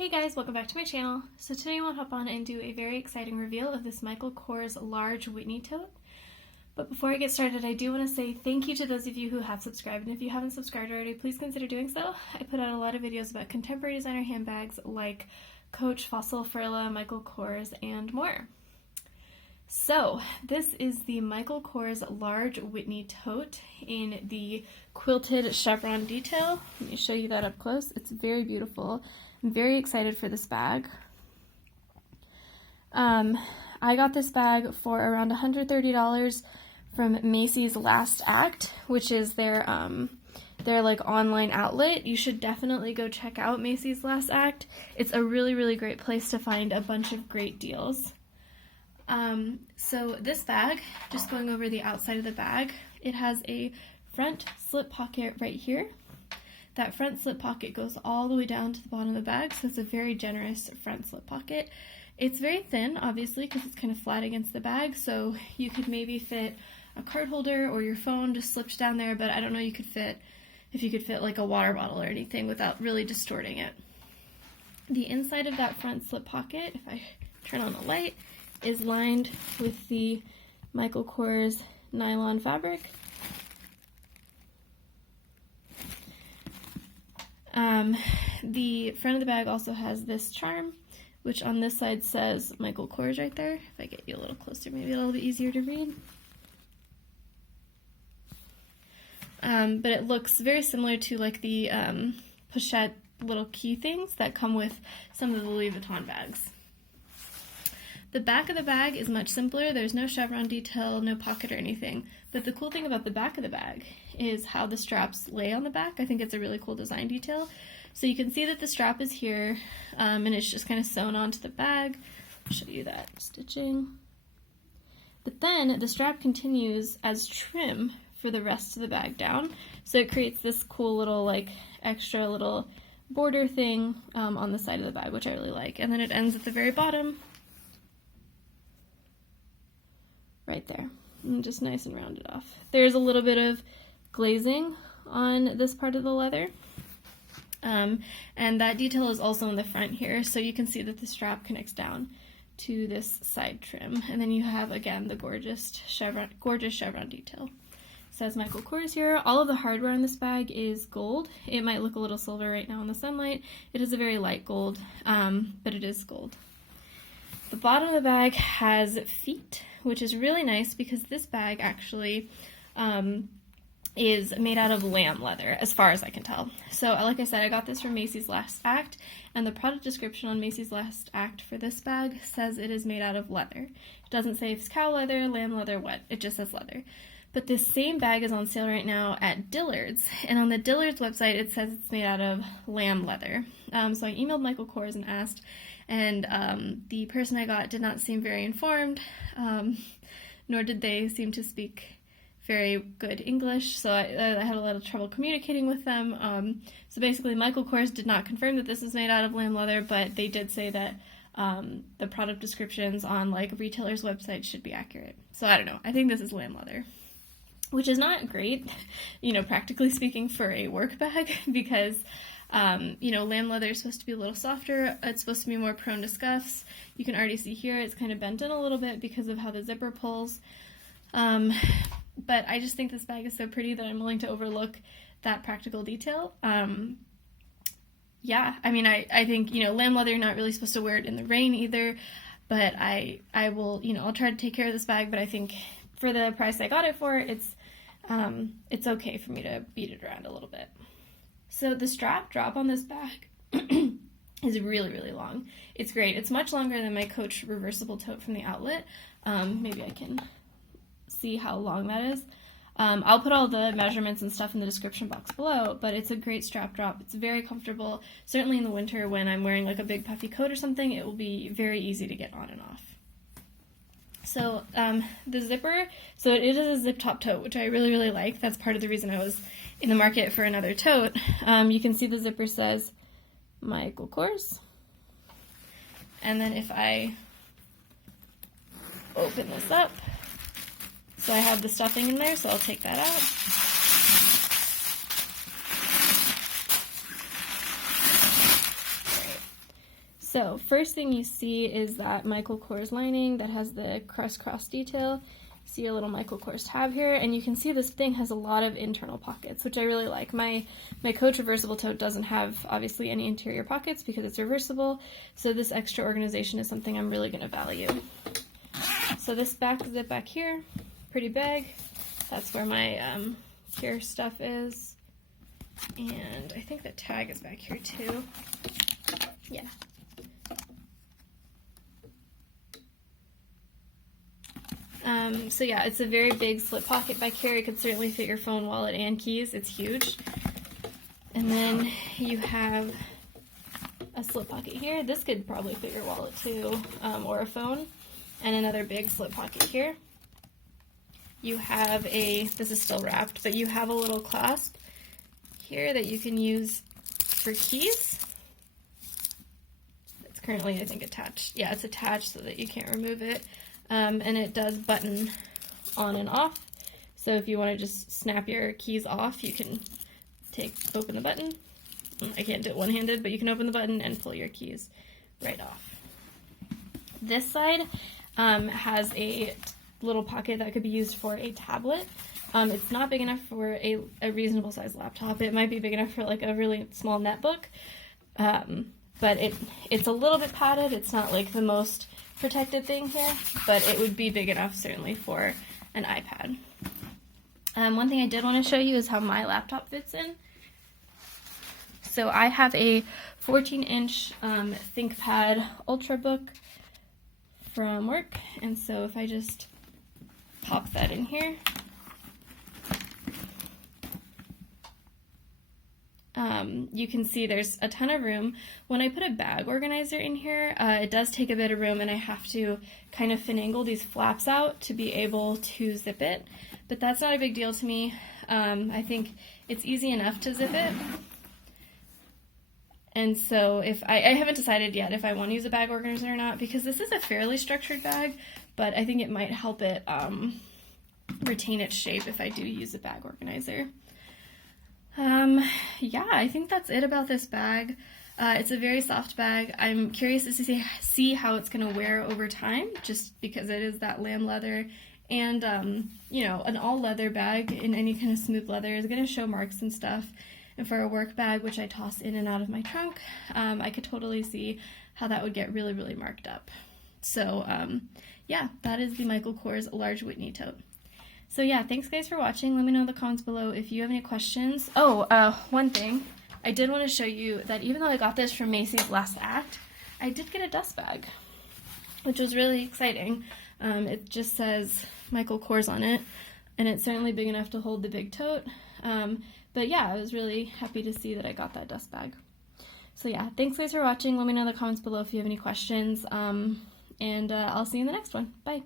Hey guys, welcome back to my channel. So today I want to hop on and do a very exciting reveal of this Michael Kors large Whitney tote. But before I get started, I do want to say thank you to those of you who have subscribed, and if you haven't subscribed already, please consider doing so. I put out a lot of videos about contemporary designer handbags like Coach, Fossil, Furla, Michael Kors, and more. So this is the Michael Kors large Whitney tote in the quilted chevron detail. Let me show you that up close. It's very beautiful. I'm very excited for this bag. I got this bag for around $130 from Macy's Last Act, which is their like online outlet. You should definitely go check out Macy's Last Act. It's a really great place to find a bunch of great deals. So this bag, just going over the outside of the bag, it has a front slip pocket right here. That front slip pocket goes all the way down to the bottom of the bag, so it's a very generous front slip pocket. It's very thin, obviously, because it's kind of flat against the bag, so you could maybe fit a card holder or your phone just slipped down there, but I don't know if you could fit like a water bottle or anything without really distorting it. The inside of that front slip pocket, if I turn on the light, is lined with the Michael Kors nylon fabric. The front of the bag also has this charm, which on this side says Michael Kors right there. If I get you a little closer, maybe a little bit easier to read. But it looks very similar to like the pochette little key things that come with some of the Louis Vuitton bags. The back of the bag is much simpler. There's no chevron detail, no pocket or anything. But the cool thing about the back of the bag is how the straps lay on the back. I think it's a really cool design detail. So you can see that the strap is here, and it's just kind of sewn onto the bag. I'll show you that stitching. But then the strap continues as trim for the rest of the bag down. So it creates this cool little like extra little border thing on the side of the bag, which I really like. And then it ends at the very bottom, right there, and just nice and rounded off. There's a little bit of glazing on this part of the leather, and that detail is also in the front here, so you can see that the strap connects down to this side trim, and then you have again the gorgeous chevron detail. It says Michael Kors here. All of the hardware in this bag is gold. It might look a little silver right now in the sunlight. It is a very light gold, but it is gold. The bottom of the bag has feet, which is really nice because this bag actually is made out of lamb leather, as far as I can tell. So like I said, I got this from Macy's Last Act, and the product description on Macy's Last Act for this bag says it is made out of leather. It doesn't say if it's cow leather, lamb leather, what, it just says leather. But this same bag is on sale right now at Dillard's, and on the Dillard's website it says it's made out of lamb leather. So I emailed Michael Kors and asked, and the person I got did not seem very informed, nor did they seem to speak very good English, so I had a lot of trouble communicating with them. So basically Michael Kors did not confirm that this is made out of lamb leather, but they did say that the product descriptions on like retailers' websites should be accurate. So I don't know, I think this is lamb leather, which is not great, you know, practically speaking, for a work bag, because you know, lamb leather is supposed to be a little softer. It's supposed to be more prone to scuffs. You can already see here it's kind of bent in a little bit because of how the zipper pulls. But I just think this bag is so pretty that I'm willing to overlook that practical detail. Yeah, I mean, I think, you know, lamb leather, you're not really supposed to wear it in the rain either, but I will, you know, I'll try to take care of this bag, but I think for the price I got it for, it's okay for me to beat it around a little bit. So the strap drop on this bag is really long. It's great. It's much longer than my Coach reversible tote from the outlet. Maybe I can see how long that is. I'll put all the measurements and stuff in the description box below, but it's a great strap drop. It's very comfortable. Certainly in the winter when I'm wearing like a big puffy coat or something, it will be very easy to get on and off. So the zipper, so it is a zip top tote, which I really like. That's part of the reason I was in the market for another tote. You can see the zipper says Michael Kors. And then if I open this up, so I have the stuffing in there, so I'll take that out. So first thing you see is that Michael Kors lining that has the crisscross detail. See your little Michael Kors tab here, and you can see this thing has a lot of internal pockets, which I really like. My Coach reversible tote doesn't have obviously any interior pockets because it's reversible, so this extra organization is something I'm really going to value. So this back zip back here, pretty big. That's where my here stuff is, and I think the tag is back here too. Yeah. So yeah, it's a very big slip pocket back here. It could certainly fit your phone, wallet, and keys. It's huge. And then you have a slip pocket here. This could probably fit your wallet too, or a phone. And another big slip pocket here. You have this is still wrapped, but you have a little clasp here that you can use for keys. It's currently, I think, attached. Yeah, it's attached so that you can't remove it. And it does button on and off. So if you want to just snap your keys off, you can open the button. I can't do it one-handed, but you can open the button and pull your keys right off. This side has a little pocket that could be used for a tablet. It's not big enough for a reasonable size laptop. It might be big enough for like a really small netbook, but it's a little bit padded. It's not like the most protected thing here, but it would be big enough certainly for an iPad. One thing I did want to show you is how my laptop fits in. So I have a 14-inch ThinkPad Ultrabook from work, and so if I just pop that in here, you can see there's a ton of room. When I put a bag organizer in here, it does take a bit of room, and I have to kind of finagle these flaps out to be able to zip it, but that's not a big deal to me. I think it's easy enough to zip it. And so if I haven't decided yet if I want to use a bag organizer or not, because this is a fairly structured bag, but I think it might help it retain its shape if I do use a bag organizer. Yeah, I think that's it about this bag. It's a very soft bag. I'm curious to see how it's going to wear over time, just because it is that lamb leather. And, you know, an all leather bag in any kind of smooth leather is going to show marks and stuff. And for a work bag, which I toss in and out of my trunk, I could totally see how that would get really, really marked up. So, yeah, that is the Michael Kors Large Whitney Tote. So yeah, thanks guys for watching. Let me know in the comments below if you have any questions. Oh, one thing. I did want to show you that even though I got this from Macy's Last Act, I did get a dust bag, which was really exciting. It just says Michael Kors on it, and it's certainly big enough to hold the big tote. But yeah, I was really happy to see that I got that dust bag. So yeah, thanks guys for watching. Let me know in the comments below if you have any questions, and I'll see you in the next one. Bye!